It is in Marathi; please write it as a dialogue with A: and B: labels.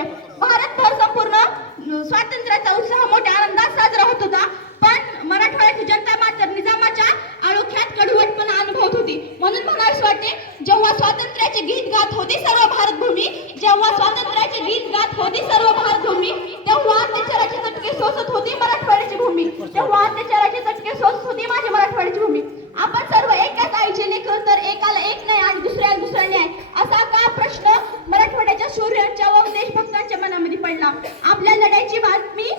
A: भारत भारतभर संपूर्ण स्वातंत्र्याचा उत्साह मोठ्या आनंदात साजरा होत होता. पण मराठवाड्याची जनता मात्र निजामाच्या अळोख्यात कडवटपणा अनुभवत होती. म्हणून म्हणायच वाटते जेव्हा स्वातंत्र्याचे गीत गात होती सर्व भारत भूमी जेव्हा स्वातंत्र्याचे गीत गात होती सर्व भारत भूमी तेव्हा अत्याचाराचे चटके सोसत होती मराठवाड्याची भूमी. तेव्हा अत्याचाराचे चटके सोसत होती माझी मराठवाड्याची भूमी. आपण सर्व एकाच आईचे लेखन तर एकाला एक नाही आपल्या लढ्याची बातमी